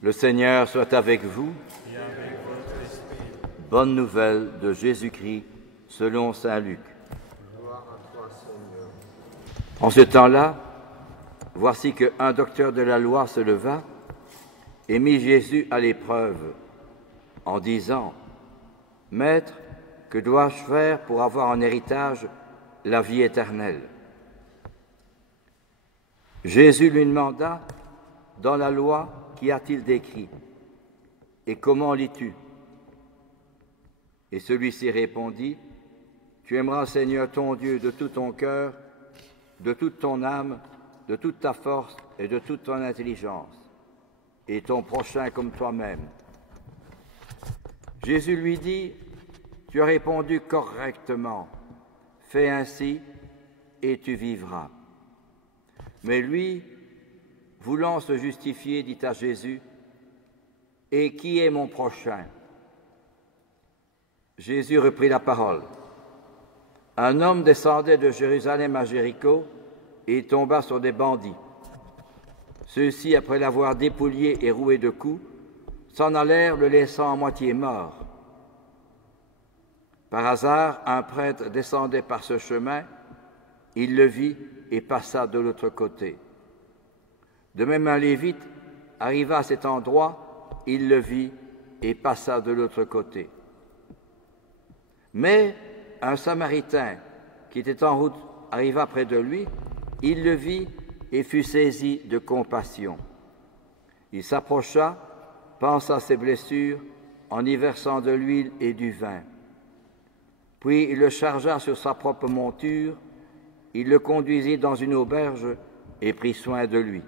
Le Seigneur soit avec vous. Et avec votre esprit. Bonne nouvelle de Jésus-Christ selon saint Luc. Gloire à toi, Seigneur. En ce temps-là, voici qu'un docteur de la loi se leva et mit Jésus à l'épreuve en disant « Maître, que dois-je faire pour avoir en héritage la vie éternelle ?» Jésus lui demanda « Dans la loi, qu'y a-t-il d'écrit? Et comment lis-tu » Et celui-ci répondit « Tu aimeras Seigneur ton Dieu de tout ton cœur, de toute ton âme, de toute ta force et de toute ton intelligence, et ton prochain comme toi-même. » Jésus lui dit « Tu as répondu correctement, fais ainsi et tu vivras. » Mais lui, voulant se justifier, dit à Jésus « Et qui est mon prochain ?» Jésus reprit la parole. Un homme descendait de Jérusalem à Jéricho et tomba sur des bandits. Ceux-ci, après l'avoir dépouillé et roué de coups, s'en allèrent, le laissant à moitié mort. Par hasard, un prêtre descendait par ce chemin, il le vit et passa de l'autre côté. De même, un lévite arriva à cet endroit, il le vit et passa de l'autre côté. Mais un Samaritain qui était en route arriva près de lui, il le vit et fut saisi de compassion. Il s'approcha, pansa à ses blessures en y versant de l'huile et du vin. Puis il le chargea sur sa propre monture, il le conduisit dans une auberge et prit soin de lui.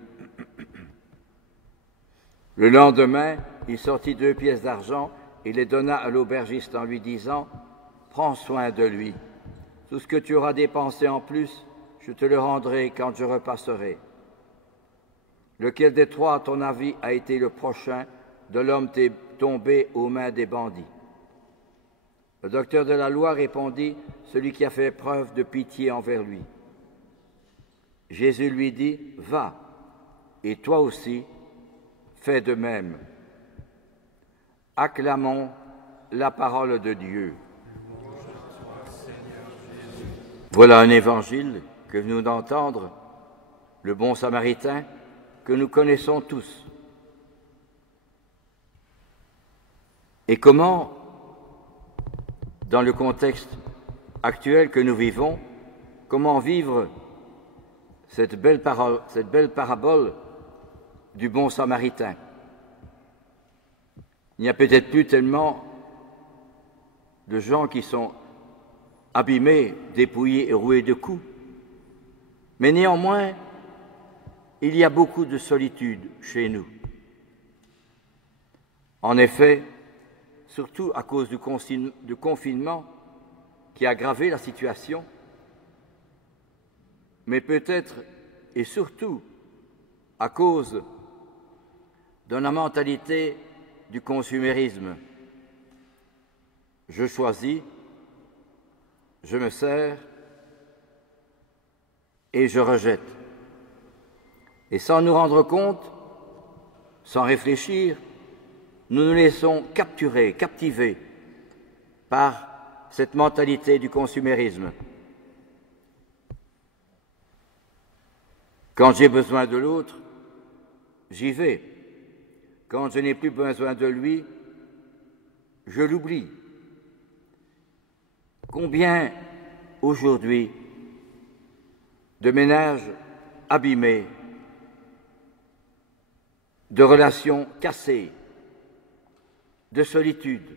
Le lendemain, il sortit 2 pièces d'argent et les donna à l'aubergiste en lui disant « Prends soin de lui. Tout ce que tu auras dépensé en plus, je te le rendrai quand je repasserai. » Lequel des trois, à ton avis, a été le prochain de l'homme tombé aux mains des bandits? Le docteur de la loi répondit, celui qui a fait preuve de pitié envers lui. Jésus lui dit, va, et toi aussi, fais de même. Acclamons la parole de Dieu. Voilà un évangile que nous venons d'entendre, le bon Samaritain, que nous connaissons tous. Et comment, dans le contexte actuel que nous vivons, comment vivre cette belle parabole du bon Samaritain? Il n'y a peut-être plus tellement de gens qui sont abîmés, dépouillés et roués de coups, mais néanmoins, il y a beaucoup de solitude chez nous. En effet, surtout à cause du confinement qui a aggravé la situation, mais peut-être et surtout à cause de la mentalité du consumérisme. Je choisis, je me sers et je rejette. Et sans nous rendre compte, sans réfléchir, nous nous laissons captiver par cette mentalité du consumérisme. Quand j'ai besoin de l'autre, j'y vais. Quand je n'ai plus besoin de lui, je l'oublie. Combien aujourd'hui de ménages abîmés, de relations cassées, de solitude.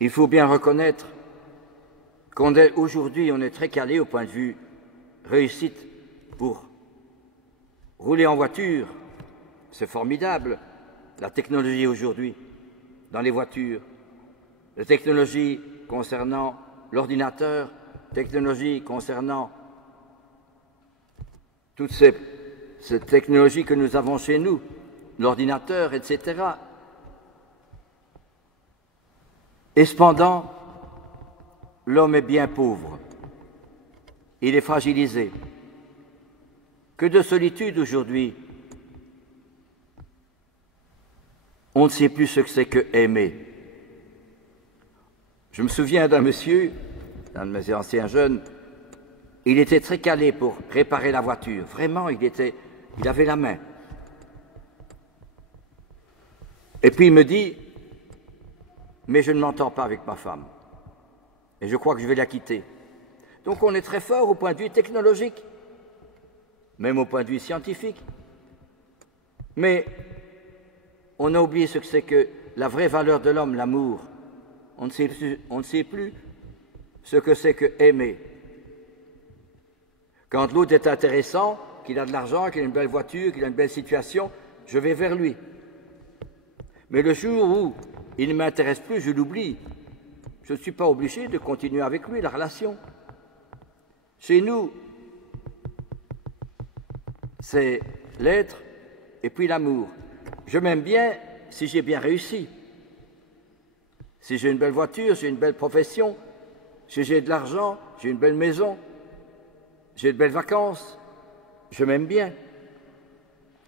Il faut bien reconnaître qu'aujourd'hui, on est très calé au point de vue réussite pour rouler en voiture. C'est formidable, la technologie aujourd'hui dans les voitures, la technologie concernant l'ordinateur, technologie concernant toutes ces technologies que nous avons chez nous, l'ordinateur, etc. Et cependant, l'homme est bien pauvre. Il est fragilisé. Que de solitude aujourd'hui On ne sait plus ce que c'est que aimer. Je me souviens d'un monsieur, un de mes anciens jeunes, il était très calé pour réparer la voiture. Vraiment, il avait la main. Et puis il me dit, mais je ne m'entends pas avec ma femme. Et je crois que je vais la quitter. Donc on est très fort au point de vue technologique, même au point de vue scientifique. Mais on a oublié ce que c'est que la vraie valeur de l'homme, l'amour. On ne sait plus ce que c'est que aimer. Quand l'autre est intéressant, qu'il a de l'argent, qu'il a une belle voiture, qu'il a une belle situation, je vais vers lui. Mais le jour où il ne m'intéresse plus, je l'oublie. Je ne suis pas obligé de continuer avec lui la relation. Chez nous, c'est l'être et puis l'amour. Je m'aime bien si j'ai bien réussi. Si j'ai une belle voiture, j'ai une belle profession, si j'ai de l'argent, j'ai une belle maison, j'ai de belles vacances, je m'aime bien.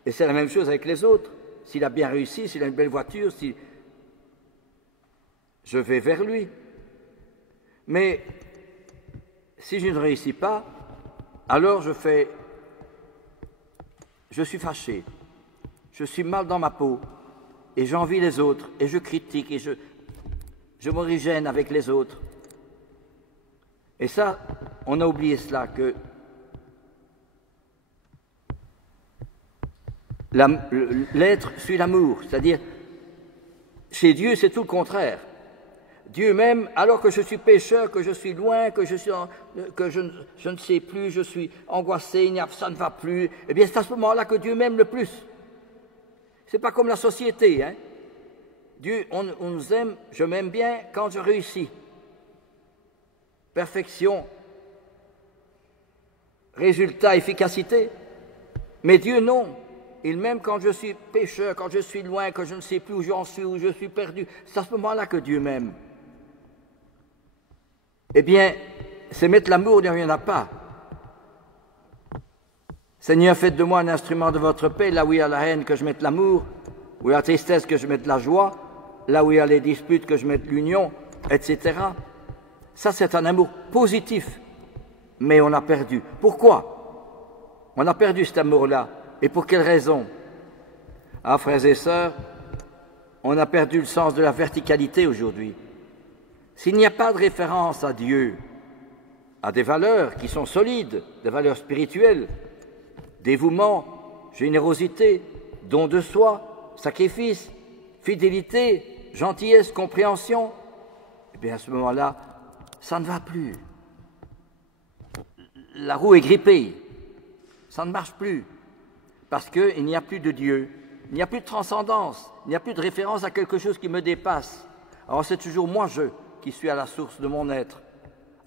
Et c'est la même chose avec les autres. S'il a bien réussi, s'il a une belle voiture, si je vais vers lui. Mais si je ne réussis pas, alors je suis fâché, je suis mal dans ma peau, et j'envie les autres, et je critique, et je m'origène avec les autres. Et ça, on a oublié cela, que l'être suit l'amour, c'est-à-dire, chez Dieu, c'est tout le contraire. Dieu m'aime alors que je suis pécheur, que je suis loin, que je ne sais plus, je suis angoissé, ça ne va plus. Eh bien, c'est à ce moment-là que Dieu m'aime le plus. C'est pas comme la société, hein. Dieu, on nous aime, je m'aime bien quand je réussis. Perfection, résultat, efficacité. Mais Dieu, non. Il m'aime quand je suis pécheur, quand je suis loin, que je ne sais plus où j'en suis, où je suis perdu. C'est à ce moment-là que Dieu m'aime. Eh bien, c'est mettre l'amour, il n'y en a pas. Seigneur, faites de moi un instrument de votre paix, là où il y a la haine, que je mette l'amour, où il y a la tristesse, que je mette la joie, là où il y a les disputes, que je mette l'union, etc. Ça, c'est un amour positif, mais on a perdu. Pourquoi? On a perdu cet amour-là. Et pour quelle raison? Ah, frères et sœurs, on a perdu le sens de la verticalité aujourd'hui. S'il n'y a pas de référence à Dieu, à des valeurs qui sont solides, des valeurs spirituelles, dévouement, générosité, don de soi, sacrifice, fidélité, gentillesse, compréhension, eh bien à ce moment-là, ça ne va plus. La roue est grippée, ça ne marche plus, parce qu'il n'y a plus de Dieu, il n'y a plus de transcendance, il n'y a plus de référence à quelque chose qui me dépasse. Alors c'est toujours moi, je, qui suis à la source de mon être.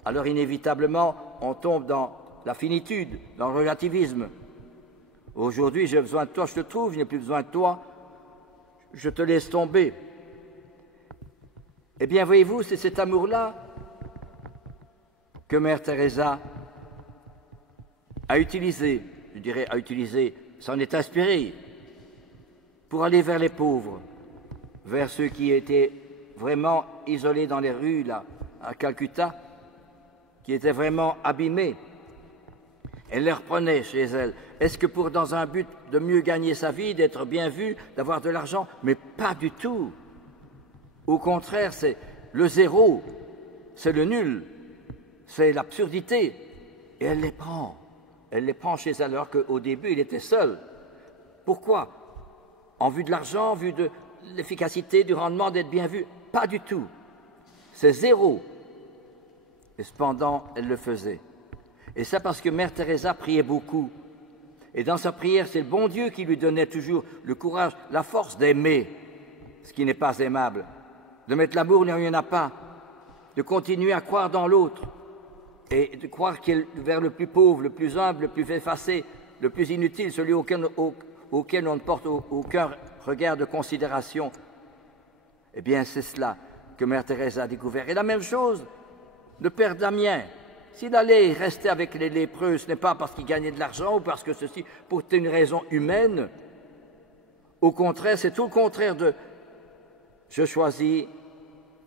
Alors inévitablement, on tombe dans la finitude, dans le relativisme. Aujourd'hui, j'ai besoin de toi, je te trouve, je n'ai plus besoin de toi, je te laisse tomber. Eh bien, voyez-vous, c'est cet amour-là que Mère Teresa a utilisé, je dirais a utilisé, s'en est inspiré pour aller vers les pauvres, vers ceux qui étaient vraiment isolés dans les rues, là, à Calcutta, qui étaient vraiment abîmés. Elle les reprenait chez elle. Est-ce que dans un but de mieux gagner sa vie, d'être bien vu, d'avoir de l'argent? Mais pas du tout. Au contraire, c'est le zéro, c'est le nul, c'est l'absurdité. Et elle les prend. Elle les prend chez elle alors qu'au début, il était seul. Pourquoi? En vue de l'argent, en vue de l'efficacité, du rendement, d'être bien vu? Pas du tout. C'est zéro. Et cependant, elle le faisait. Et ça parce que Mère Teresa priait beaucoup. Et dans sa prière, c'est le bon Dieu qui lui donnait toujours le courage, la force d'aimer ce qui n'est pas aimable, de mettre l'amour là où il n'y en a pas, de continuer à croire dans l'autre et de croire qu'il est vers le plus pauvre, le plus humble, le plus effacé, le plus inutile, celui auquel on ne porte aucun regard de considération. Eh bien, c'est cela que Mère Teresa a découvert. Et la même chose, le Père Damien. S'il allait rester avec les lépreux, ce n'est pas parce qu'il gagnait de l'argent ou parce que ceci, pour une raison humaine. Au contraire, c'est tout le contraire je choisis,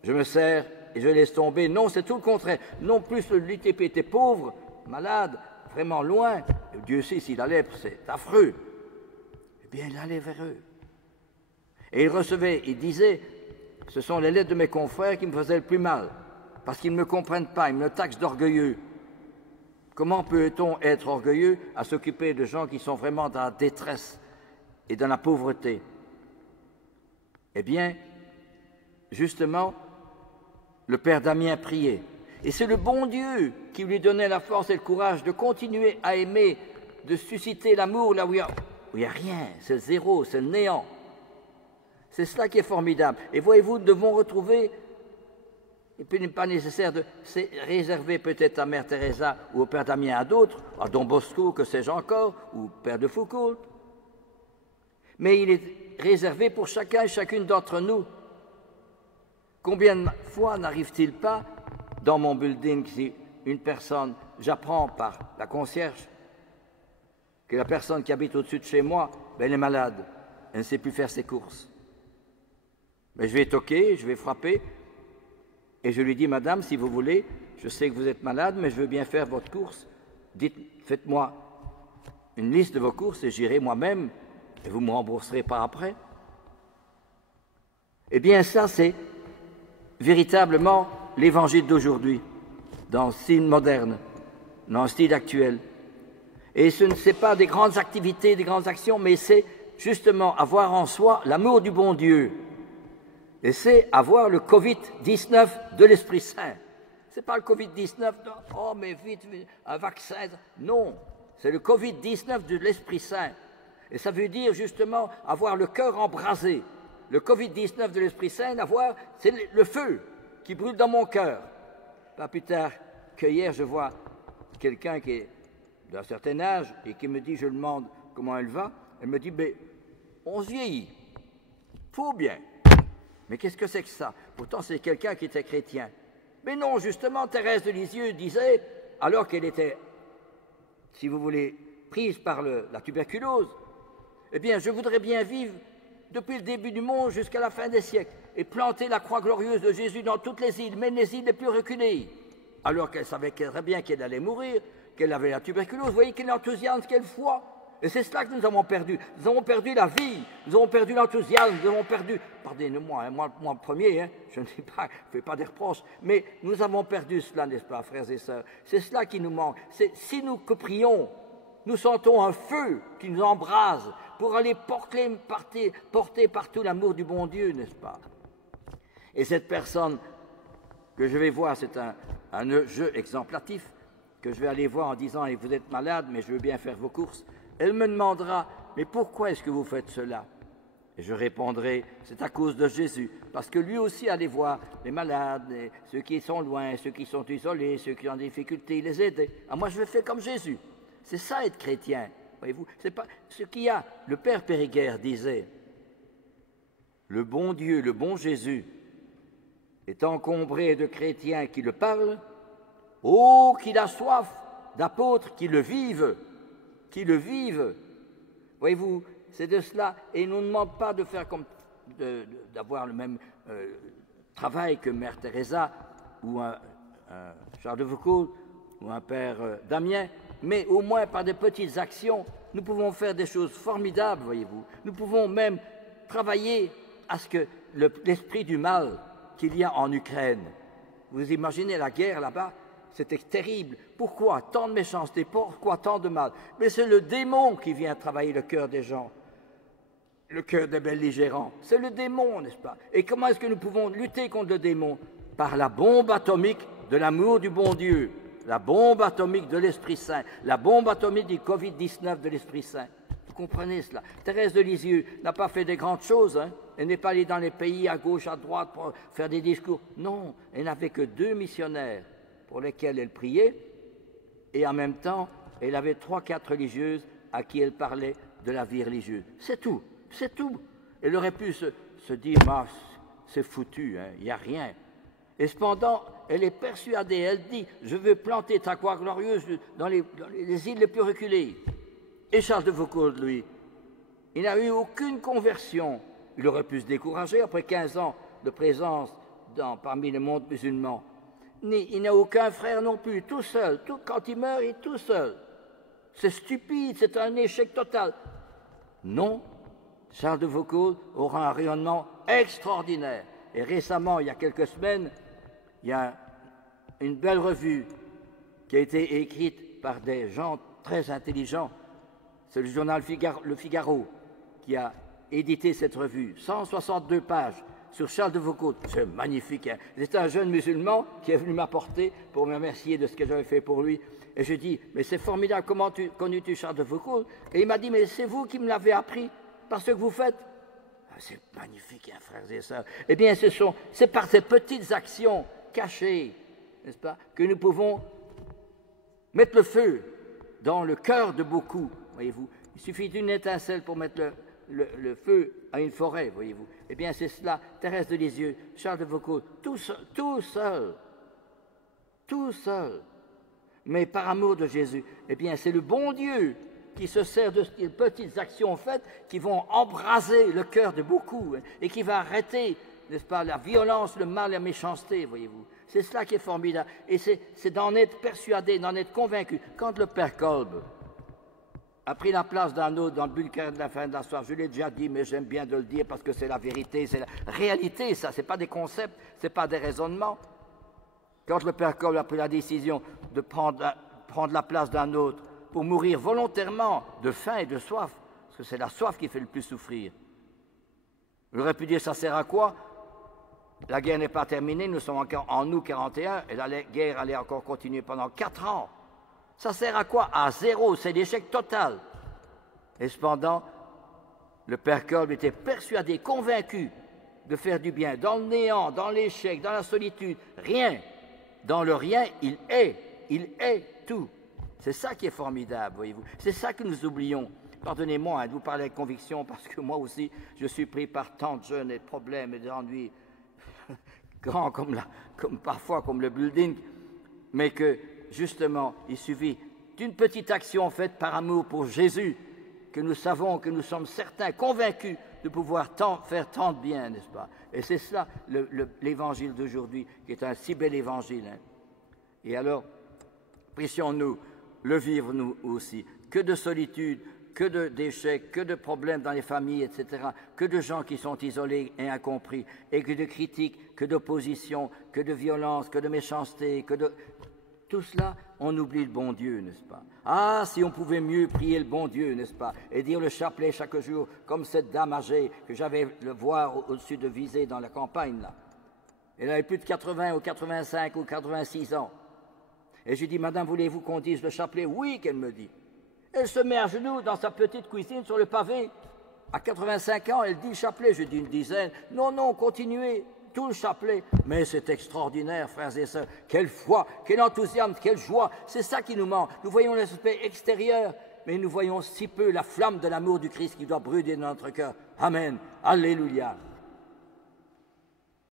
je me sers et je laisse tomber. Non, c'est tout le contraire. Non plus l'UTP était pauvre, malade, vraiment loin. Dieu sait si la lèpre, c'est affreux. Eh bien, il allait vers eux. Et il recevait, il disait, ce sont les lettres de mes confrères qui me faisaient le plus mal, parce qu'ils ne me comprennent pas, ils me taxent d'orgueilleux. Comment peut-on être orgueilleux à s'occuper de gens qui sont vraiment dans la détresse et dans la pauvreté? Eh bien, justement, le père Damien priait. Et c'est le bon Dieu qui lui donnait la force et le courage de continuer à aimer, de susciter l'amour là où il n'y a rien, c'est le zéro, c'est le néant. C'est cela qui est formidable. Et voyez-vous, nous devons retrouver, et puis il n'est pas nécessaire de réserver peut-être à Mère Teresa ou au Père Damien à d'autres, à Don Bosco, que sais-je encore, ou Père de Foucault. Mais il est réservé pour chacun et chacune d'entre nous. Combien de fois n'arrive-t-il pas dans mon building, si une personne, j'apprends par la concierge, que la personne qui habite au-dessus de chez moi, elle est malade, elle ne sait plus faire ses courses. Mais je vais toquer, je vais frapper, et je lui dis, madame, si vous voulez, je sais que vous êtes malade, mais je veux bien faire votre course. Faites-moi une liste de vos courses et j'irai moi-même, et vous me rembourserez par après. Eh bien, ça, c'est véritablement l'évangile d'aujourd'hui, dans le style moderne, dans le style actuel. Et ce n'est pas des grandes activités, des grandes actions, mais c'est justement avoir en soi l'amour du bon Dieu. Et c'est avoir le Covid-19 de l'Esprit Saint. Ce n'est pas le Covid-19, oh mais vite, un vaccin. Non, c'est le Covid-19 de l'Esprit Saint. Et ça veut dire justement avoir le cœur embrasé. Le Covid-19 de l'Esprit Saint, c'est le feu qui brûle dans mon cœur. Pas plus tard que hier, je vois quelqu'un qui est d'un certain âge et qui me dit, je lui demande comment elle va, elle me dit, mais on se vieillit, faut bien. Mais qu'est-ce que c'est que ça? Pourtant, c'est quelqu'un qui était chrétien. Mais non, justement, Thérèse de Lisieux disait, alors qu'elle était, si vous voulez, prise par la tuberculose, eh bien, je voudrais bien vivre depuis le début du monde jusqu'à la fin des siècles et planter la croix glorieuse de Jésus dans toutes les îles, même les îles les plus reculées. Alors qu'elle savait très bien qu'elle allait mourir, qu'elle avait la tuberculose. Vous voyez quel enthousiasme, quelle foi. Et c'est cela que nous avons perdu. Nous avons perdu la vie, nous avons perdu l'enthousiasme, nous avons perdu... Pardonnez-moi, hein, moi le premier, je ne fais pas des reproches, mais nous avons perdu cela, n'est-ce pas, frères et sœurs? C'est cela qui nous manque. Si nous que prions, nous sentons un feu qui nous embrase pour aller porter partout l'amour du bon Dieu, n'est-ce pas? Et cette personne que je vais voir, c'est un jeu exemplatif, que je vais aller voir en disant, et vous êtes malade, mais je veux bien faire vos courses. Elle me demandera, mais pourquoi est-ce que vous faites cela? Et je répondrai, c'est à cause de Jésus, parce que lui aussi allait voir les malades, ceux qui sont loin, ceux qui sont isolés, ceux qui ont des difficultés, il les aidait. Ah, moi, je vais faire comme Jésus. C'est ça être chrétien, voyez-vous. C'est pas ce qu'il y a. Le Père Périguer disait, le bon Dieu, le bon Jésus, est encombré de chrétiens qui le parlent. Oh, qu'il a soif d'apôtres qui le vivent. Voyez-vous, c'est de cela. Et il ne nous demande pas de faire d'avoir le même travail que Mère Teresa ou un Charles de Foucault ou un Père Damien, mais au moins par des petites actions, nous pouvons faire des choses formidables, voyez-vous. Nous pouvons même travailler à ce que l'esprit du mal qu'il y a en Ukraine, vous imaginez la guerre là-bas? C'était terrible. Pourquoi tant de méchanceté? Pourquoi tant de mal? Mais c'est le démon qui vient travailler le cœur des gens, le cœur des belligérants. C'est le démon, n'est-ce pas? Et comment est-ce que nous pouvons lutter contre le démon? Par la bombe atomique de l'amour du bon Dieu, la bombe atomique de l'Esprit Saint, la bombe atomique du Covid-19 de l'Esprit Saint. Vous comprenez cela? Thérèse de Lisieux n'a pas fait de grandes choses, hein? Elle n'est pas allée dans les pays à gauche, à droite pour faire des discours. Non, elle n'avait que 2 missionnaires pour lesquels elle priait, et en même temps, elle avait 3-4 religieuses à qui elle parlait de la vie religieuse. C'est tout, c'est tout. Elle aurait pu se dire, c'est foutu, hein, il n'y a rien. Et cependant, elle est persuadée, elle dit, je veux planter ta croix glorieuse dans les îles les plus reculées. Et Charles de Foucault, lui, il n'a eu aucune conversion. Il aurait pu se décourager après 15 ans de présence parmi le monde musulman. Il n'a aucun frère non plus, tout seul. Quand il meurt, il est tout seul. C'est stupide, c'est un échec total. Non, Charles de Foucauld aura un rayonnement extraordinaire. Et récemment, il y a quelques semaines, il y a une belle revue qui a été écrite par des gens très intelligents. C'est le journal Le Figaro qui a édité cette revue. 162 pages sur Charles de Foucauld. C'est magnifique. Hein? C'est un jeune musulman qui est venu m'apporter pour me remercier de ce que j'avais fait pour lui. Et je dis, mais c'est formidable, comment connais-tu Charles de Foucauld? Et il m'a dit, mais c'est vous qui me l'avez appris par ce que vous faites. Ah, c'est magnifique, hein, frères et sœurs. Eh bien, c'est par ces petites actions cachées, n'est-ce pas, que nous pouvons mettre le feu dans le cœur de beaucoup, voyez-vous. Il suffit d'une étincelle pour mettre le feu à une forêt, voyez-vous. Eh bien, c'est cela, Thérèse de Lisieux, Charles de Foucauld, tout seul, mais par amour de Jésus. Eh bien, c'est le bon Dieu qui se sert de ces petites actions faites qui vont embraser le cœur de beaucoup et qui va arrêter, n'est-ce pas, la violence, le mal, la méchanceté, voyez-vous. C'est cela qui est formidable. Et c'est d'en être persuadé, d'en être convaincu. Quand le Père Kolb a pris la place d'un autre dans le bulletin de la fin de la soirée, je l'ai déjà dit, mais j'aime bien de le dire parce que c'est la vérité, c'est la réalité, ça, c'est pas des concepts, c'est pas des raisonnements. Quand le Père Kolb a pris la décision de prendre la place d'un autre pour mourir volontairement de faim et de soif, parce que c'est la soif qui fait le plus souffrir. On aurait pu dire, ça sert à quoi? La guerre n'est pas terminée, nous sommes encore en août 41, et la guerre allait encore continuer pendant 4 ans. Ça sert à quoi? À zéro, c'est l'échec total. Et cependant, le Père Kolb était persuadé, convaincu de faire du bien, dans le néant, dans l'échec, dans la solitude, rien. Dans le rien, il est tout. C'est ça qui est formidable, voyez-vous. C'est ça que nous oublions. Pardonnez-moi de vous parler avec conviction, parce que moi aussi, je suis pris par tant de jeunes et de problèmes et d'ennuis grands parfois comme le building, mais que, justement, il suffit d'une petite action faite par amour pour Jésus, que nous savons, que nous sommes certains, convaincus de pouvoir faire tant de bien, n'est-ce pas? Et c'est cela, l'évangile d'aujourd'hui, qui est un si bel évangile. Hein? Et alors, puissions-nous le vivre nous aussi. Que de solitude, que d'échecs, que de problèmes dans les familles, etc. Que de gens qui sont isolés et incompris, et que de critiques, que d'opposition, que de violence, que de méchanceté, tout cela, on oublie le bon Dieu, n'est-ce pas? Ah, si on pouvait mieux prier le bon Dieu, n'est-ce pas? Et dire le chapelet chaque jour, comme cette dame âgée que j'avais le voir au-dessus de Visé dans la campagne, là. Elle avait plus de 80 ou 85 ou 86 ans. Et j'ai dit, madame, voulez-vous qu'on dise le chapelet? Oui, qu'elle me dit. Elle se met à genoux dans sa petite cuisine sur le pavé. À 85 ans, elle dit le chapelet. Je dis une dizaine. Non, continuez. Tout le chapelet. Mais c'est extraordinaire, frères et sœurs. Quelle foi, quel enthousiasme, quelle joie. C'est ça qui nous manque. Nous voyons l'aspect extérieur, mais nous voyons si peu la flamme de l'amour du Christ qui doit brûler dans notre cœur. Amen. Alléluia.